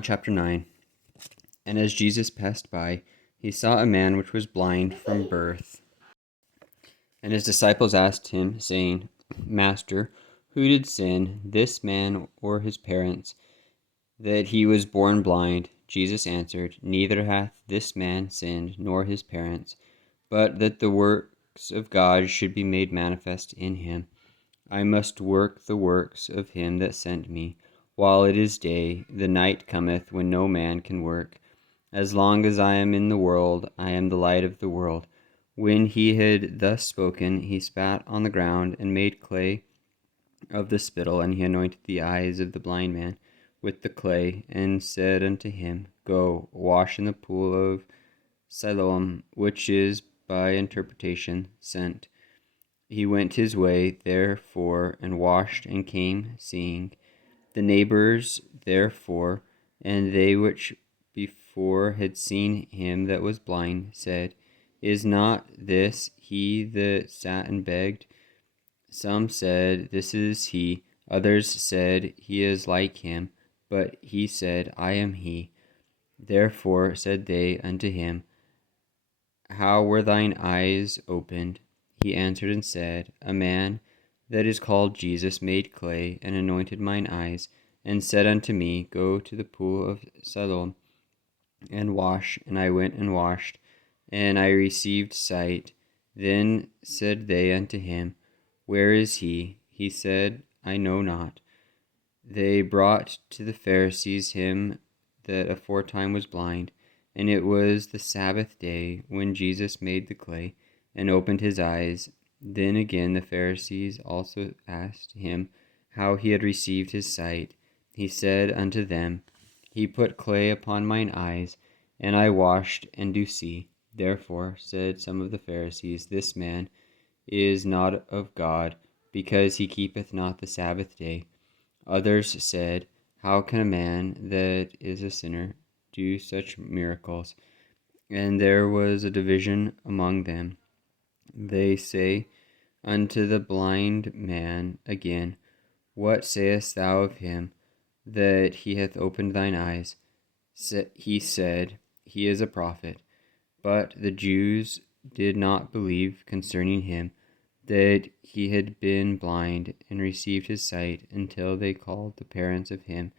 Chapter 9. And as Jesus passed by, he saw a man which was blind from birth. And his disciples asked him, saying, Master, who did sin, this man or his parents, that he was born blind? Jesus answered, Neither hath this man sinned, nor his parents, but that the works of God should be made manifest in him. I must work the works of him that sent me, while it is day. The night cometh when no man can work. As long as I am in the world, I am the light of the world. When he had thus spoken, he spat on the ground, and made clay of the spittle, and he anointed the eyes of the blind man with the clay, and said unto him, Go, wash in the pool of Siloam, which is by interpretation sent. He went his way, therefore, and washed, and came seeing. The neighbors, therefore, and they which before had seen him that was blind, said, Is not this he that sat and begged? Some said, This is he. Others said, He is like him. But he said, I am he. Therefore said they unto him, How were thine eyes opened? He answered and said, A man that is called Jesus made clay, and anointed mine eyes, and said unto me, Go to the pool of Siloam, and wash. And I went and washed, and I received sight. Then said they unto him, Where is he? He said, I know not. They brought to the Pharisees him that aforetime was blind. And it was the Sabbath day, when Jesus made the clay, and opened his eyes. Then again the Pharisees also asked him how he had received his sight. He said unto them, He put clay upon mine eyes, and I washed, and do see. Therefore said some of the Pharisees, This man is not of God, because he keepeth not the Sabbath day. Others said, How can a man that is a sinner do such miracles? And there was a division among them. They say unto the blind man again, What sayest thou of him, that he hath opened thine eyes? He said, He is a prophet. But the Jews did not believe concerning him, that he had been blind and received his sight, until they called the parents of him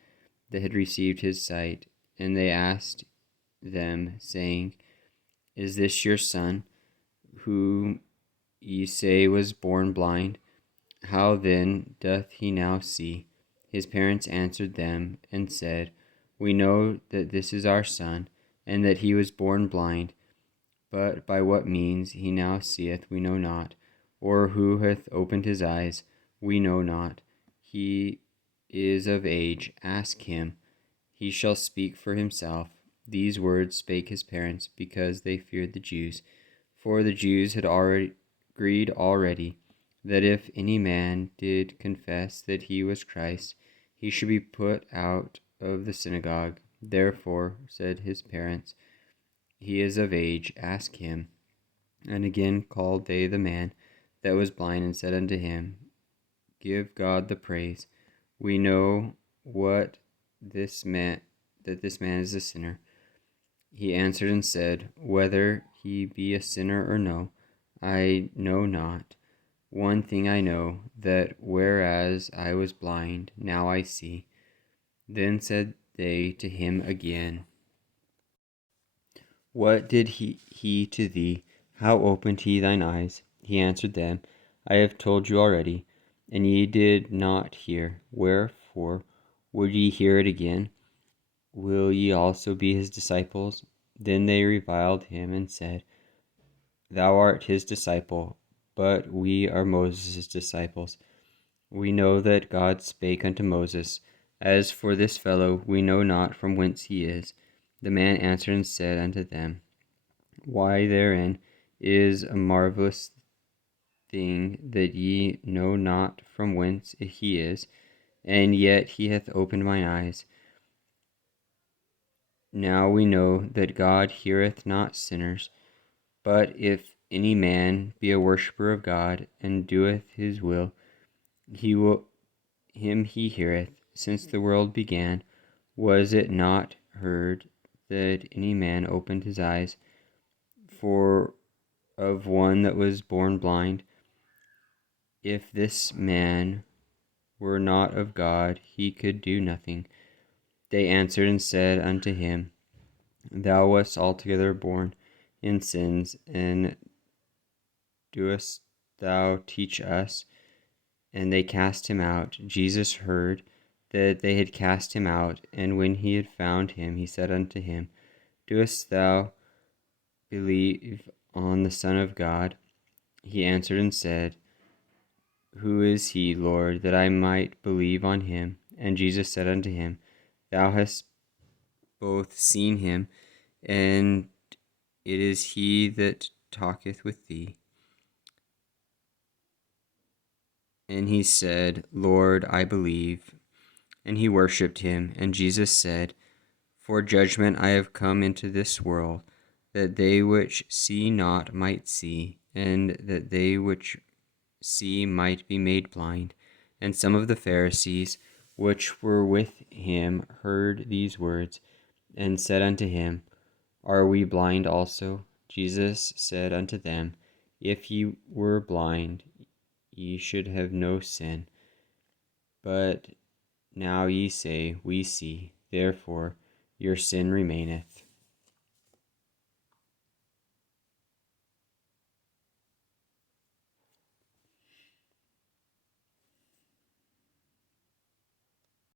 that had received his sight. And they asked them, saying, Is this your son, whom ye say was born blind? How then doth he now see? His parents answered them and said, We know that this is our son, and that he was born blind. But by what means he now seeth we know not, or who hath opened his eyes we know not. He is of age, ask him. He shall speak for himself. These words spake his parents, because they feared the Jews. For the Jews had agreed already, that if any man did confess that he was Christ, he should be put out of the synagogue. Therefore said his parents, He is of age, ask him. And again called they the man that was blind, and said unto him, Give God the praise. We know what this man that this man is a sinner. He answered and said, Whether he be a sinner or no, I know not. One thing I know, that whereas I was blind, now I see. Then said they to him again, What did he to thee? How opened he thine eyes? He answered them, I have told you already, and ye did not hear. Wherefore would ye hear it again? Will ye also be his disciples? Then they reviled him, and said, Thou art his disciple, but we are Moses' disciples. We know that God spake unto Moses. As for this fellow, we know not from whence he is. The man answered and said unto them, Why therein is a marvelous thing, that ye know not from whence he is, and yet he hath opened mine eyes. Now we know that God heareth not sinners, but if any man be a worshipper of God, and doeth his will, him he heareth. Since the world began, Was it not heard that any man opened his eyes for of one that was born blind? If this man were not of God, he could do nothing. They answered and said unto him, Thou wast altogether born in sins, and doest thou teach us? And they cast him out. Jesus heard that they had cast him out, and when he had found him, he said unto him, Doest thou believe on the Son of God? He answered and said, Who is he, Lord, that I might believe on him? And Jesus said unto him, Thou hast both seen him, and it is he that talketh with thee. And he said, Lord, I believe. And he worshipped him. And Jesus said, For judgment I have come into this world, that they which see not might see, and that they which see might be made blind. And some of the Pharisees which were with him heard these words, and said unto him, Are we blind also? Jesus said unto them, If ye were blind, ye should have no sin. But now ye say, We see, therefore your sin remaineth.